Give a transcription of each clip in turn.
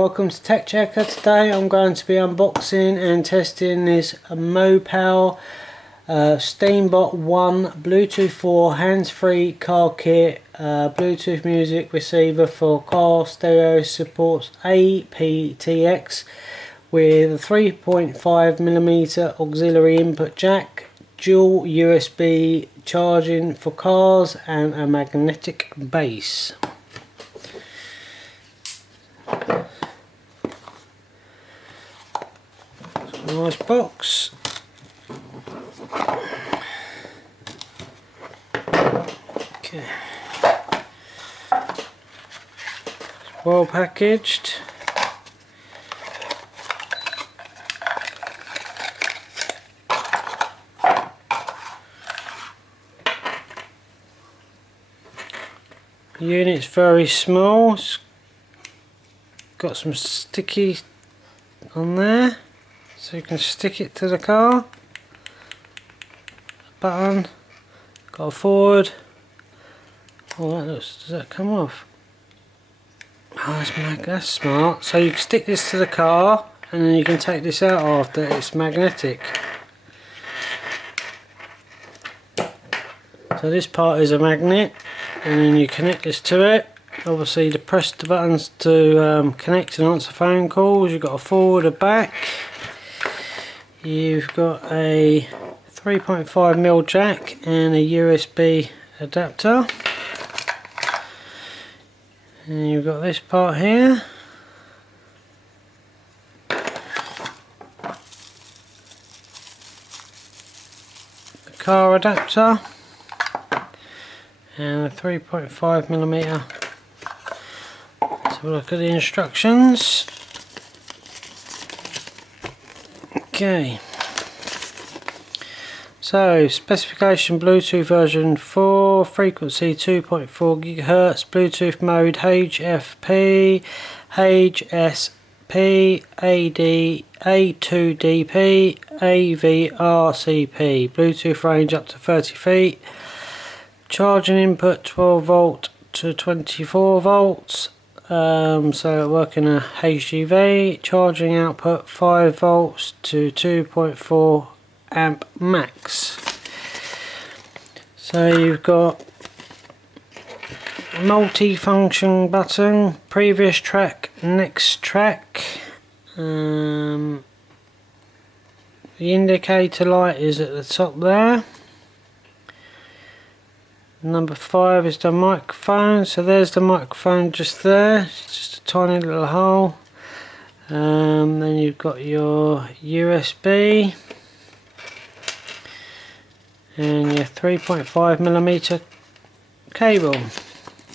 Welcome to Tech Checker. Today I'm going to be unboxing and testing this Mpow Streambot One Bluetooth 4 hands-free car kit, Bluetooth music receiver for car stereo, supports AptX with a 3.5mm auxiliary input jack, dual USB charging for cars and a magnetic base. Nice box. Okay. It's well packaged. The unit's very small. It's got some sticky on there, so you can stick it to the car. Button, got a forward. Oh, does that come off? Oh, that's smart. So you can stick this to the car and then you can take this out after. It's magnetic. So this part is a magnet, and then you connect this to it. Obviously to press the buttons to connect and answer phone calls. You've got a forward, a back. You've got a 3.5mm jack and a USB adapter. And you've got this part here. The car adapter. And a 3.5mm. Let's have a look at the instructions. Okay. So, specification Bluetooth version 4, frequency 2.4 GHz, Bluetooth mode HFP, HSP, AD, A2DP, AVRCP, Bluetooth range up to 30 feet, charging input 12 volt to 24 volts, so working a HGV, charging output 5 volts to 2.4 amp max. So you've got multi-function button, previous track, next track. The indicator light is at the top there. Number 5 is the microphone, so there's the microphone just there, it's just a tiny little hole. Then you've got your USB and your 3.5mm cable.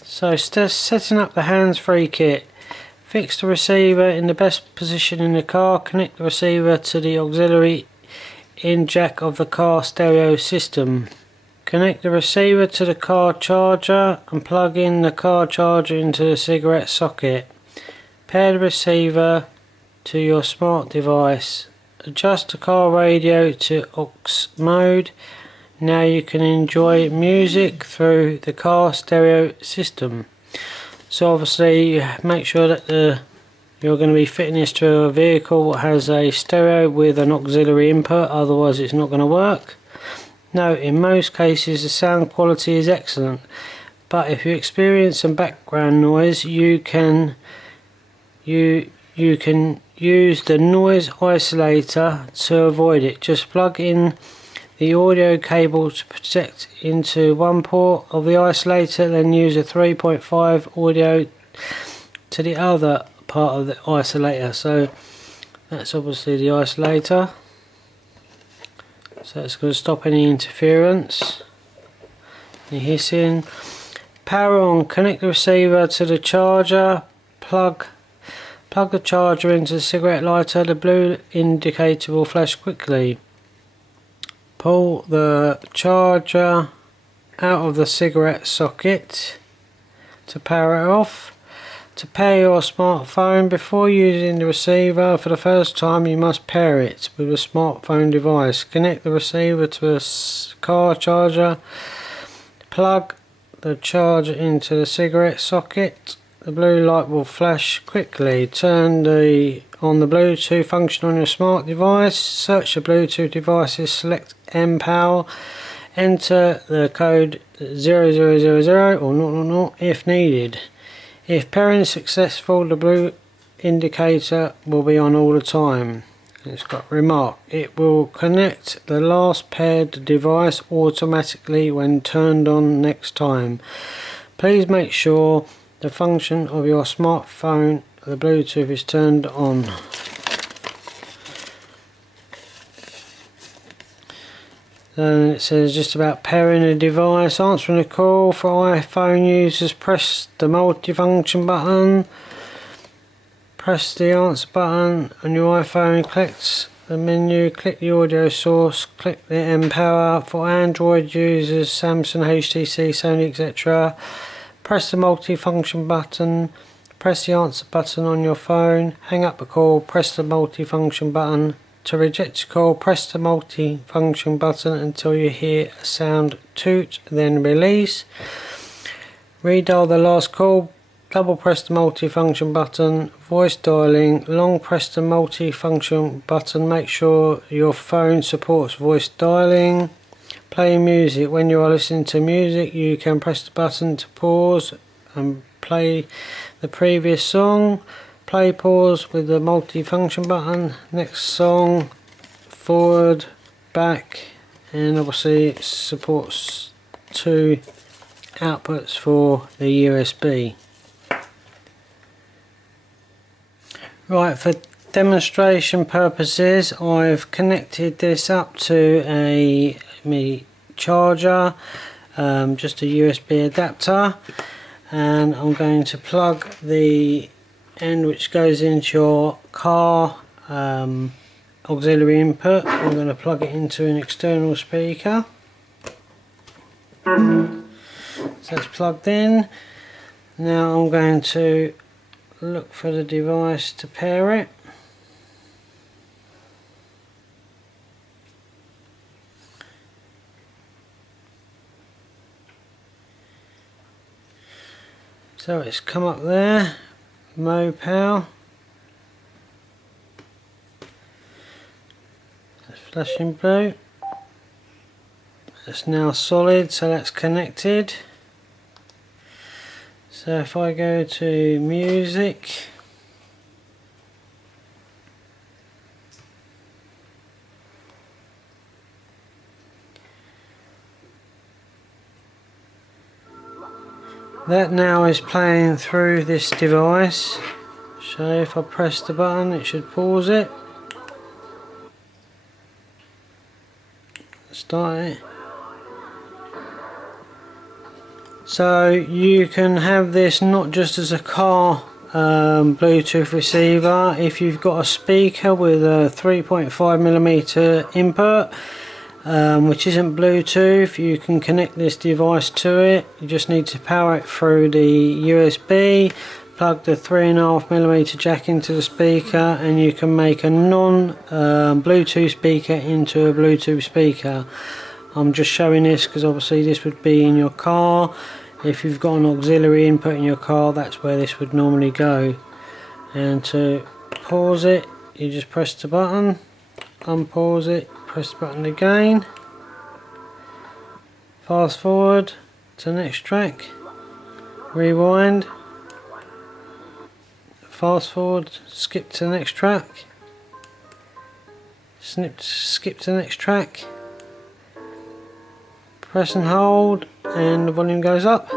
So setting up the hands-free kit. Fix the receiver in the best position in the car, connect the receiver to the auxiliary in jack of the car stereo system. Connect the receiver to the car charger and plug in the car charger into the cigarette socket. Pair the receiver to your smart device. Adjust the car radio to aux mode. Now you can enjoy music through the car stereo system. So obviously make sure that you're going to be fitting this to a vehicle that has a stereo with an auxiliary input, otherwise it's not going to work. Note, in most cases the sound quality is excellent, but if you experience some background noise, you can use the noise isolator to avoid it. Just plug in the audio cable to protect into one port of the isolator, then use a 3.5 audio to the other part of the isolator. So that's obviously the isolator. So it's going to stop any interference, any hissing. Power on, connect the receiver to the charger, plug the charger into the cigarette lighter, the blue indicator will flash quickly. Pull the charger out of the cigarette socket to power it off. To pair your smartphone, before using the receiver for the first time, you must pair it with a smartphone device. Connect the receiver to a car charger. Plug the charger into the cigarette socket. the blue light will flash quickly. Turn on the Bluetooth function on your smart device. Search the Bluetooth devices, select Mpow, enter the code 0000 or 000 if needed. If pairing is successful, the blue indicator will be on all the time. It's got remark. It will connect the last paired device automatically when turned on next time. Please make sure the function of your smartphone, the Bluetooth, is turned on. Then it says just about pairing a device. Answering a call for iPhone users, press the multifunction button. Press the answer button on your iPhone, click the menu, click the audio source, click the Mpow. For Android users, Samsung, HTC, Sony, etc. Press the multifunction button, press the answer button on your phone, hang up the call, press the multifunction button. To reject a call, press the multifunction button until you hear a sound toot, then release. Redial the last call. Double press the multifunction button. Voice dialing, long press the multifunction button. Make sure your phone supports voice dialing. Play music. When you are listening to music, you can press the button to pause and play the previous song. Play pause with the multifunction button. Next song, forward, back, and obviously it supports 2 outputs for the USB. Right, for demonstration purposes, I've connected this up to a charger, just a USB adapter, and I'm going to plug the end which goes into your car auxiliary input. I'm going to plug it into an external speaker. So it's plugged in. Now I'm going to look for the device to pair it. So it's come up there, Mpow. It's flashing blue. It's now solid, so that's connected. So if I go to music, that now is playing through this device. So if I press the button, it should pause it. Start it. So you can have this not just as a car Bluetooth receiver. If you've got a speaker with a 3.5mm input, which isn't Bluetooth, you can connect this device to it. You just need to power it through the USB, plug the 3.5mm jack into the speaker, and you can make a non-Bluetooth speaker into a Bluetooth speaker. I'm just showing this because obviously this would be in your car. If you've got an auxiliary input in your car, that's where this would normally go. And to pause it, you just press the button, unpause it, press the button again, fast forward to the next track, rewind, fast forward, skip to the next track, skip to the next track, press and hold, and the volume goes up,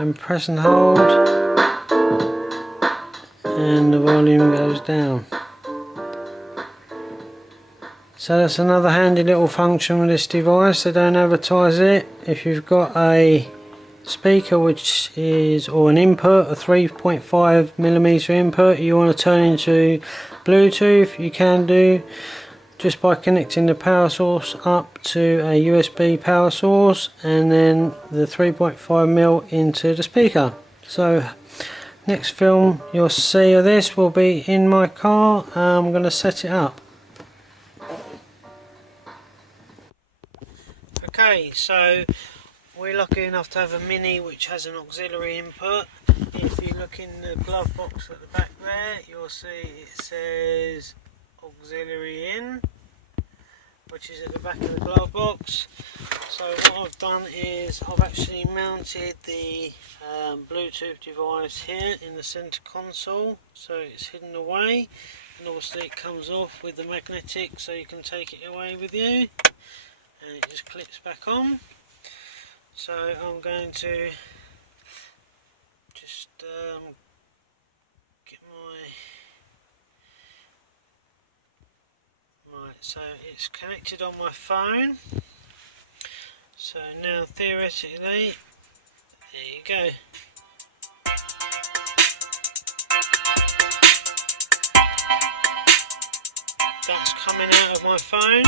and press and hold, and the volume goes down. So that's another handy little function with this device. They don't advertise it. If you've got a speaker which is, or an input, a 3.5mm input, you want to turn into Bluetooth, you can do just by connecting the power source up to a USB power source and then the 3.5mm into the speaker. So next film you'll see of this will be in my car. I'm going to set it up. Okay, so We're lucky enough to have a Mini which has an auxiliary input. If you look in the glove box at the back there, you'll see it says auxiliary in, which is at the back of the glove box. So what I've done is I've actually mounted the Bluetooth device here in the center console, so it's hidden away, and obviously it comes off with the magnetic so you can take it away with you, and it just clips back on. So I'm going to just get my... Right, so it's connected on my phone. So now theoretically, there you go. That's coming out of my phone.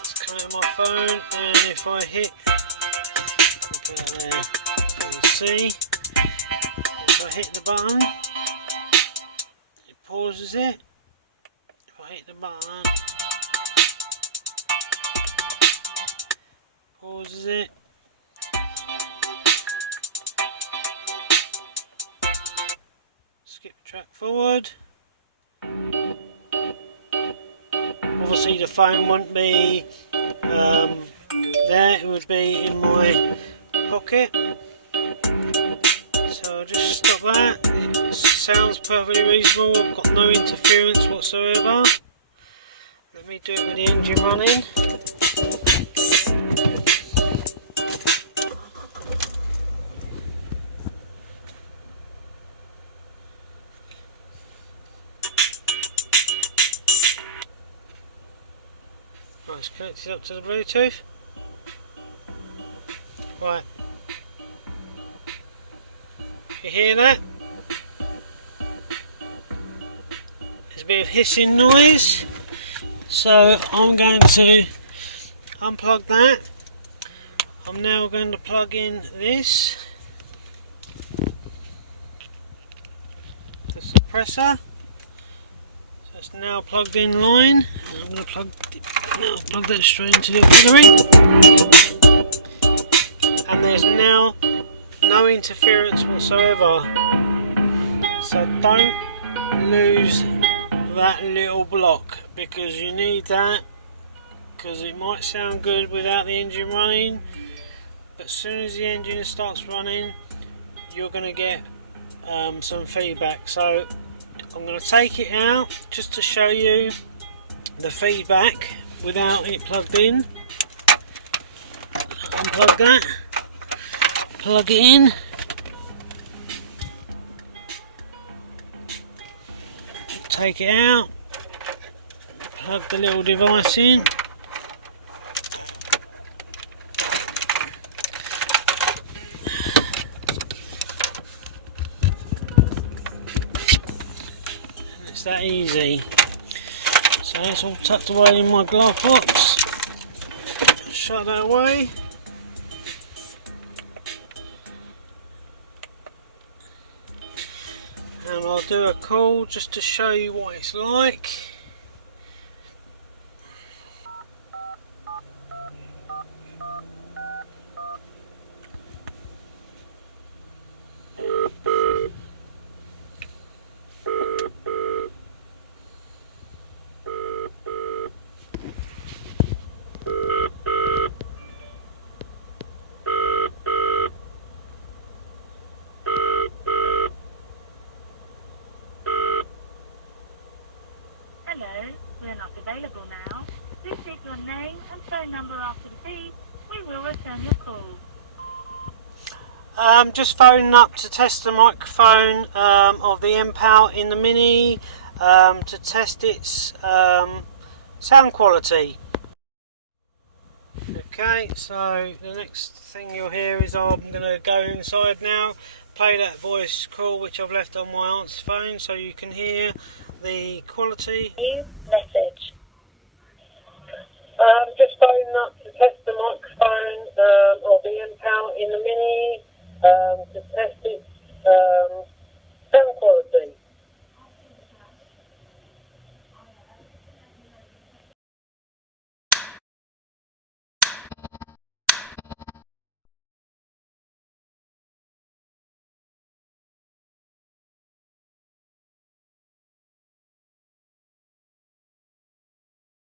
It's coming out of my phone, and if I hit, put it there, so you can see, if I hit the button, it pauses it. If I hit the button, pauses it. Skip track forward. Obviously the phone won't be there, it would be in my pocket. So I'll just stop that. It sounds perfectly reasonable, I've got no interference whatsoever. Let me do it with the engine running. Right, it's connected up to the Bluetooth. Right. You hear that? There's a bit of hissing noise. So I'm going to unplug that. I'm now going to plug in this, the suppressor. So it's now plugged in line. I'm going to plug that straight into the auxiliary. And there's now no interference whatsoever. So don't lose that little block, because you need that, because it might sound good without the engine running, but as soon as the engine starts running you're going to get some feedback. So I'm going to take it out just to show you the feedback without it plugged in. Unplug that, plug it in, take it out, plug the little device in, and it's that easy. So that's all tucked away in my glove box. Shut that away. And I'll do a call just to show you what it's like. Available now. Please state your name and phone number after the beep. We will return your call. Just phoning up to test the microphone of the Mpow in the Mini, to test its sound quality. Okay, so the next thing you'll hear is I'm going to go inside now, play that voice call which I've left on my answer phone so you can hear the quality. New message. Just phoning up to test the microphone of the Mpow in the Mini, to test its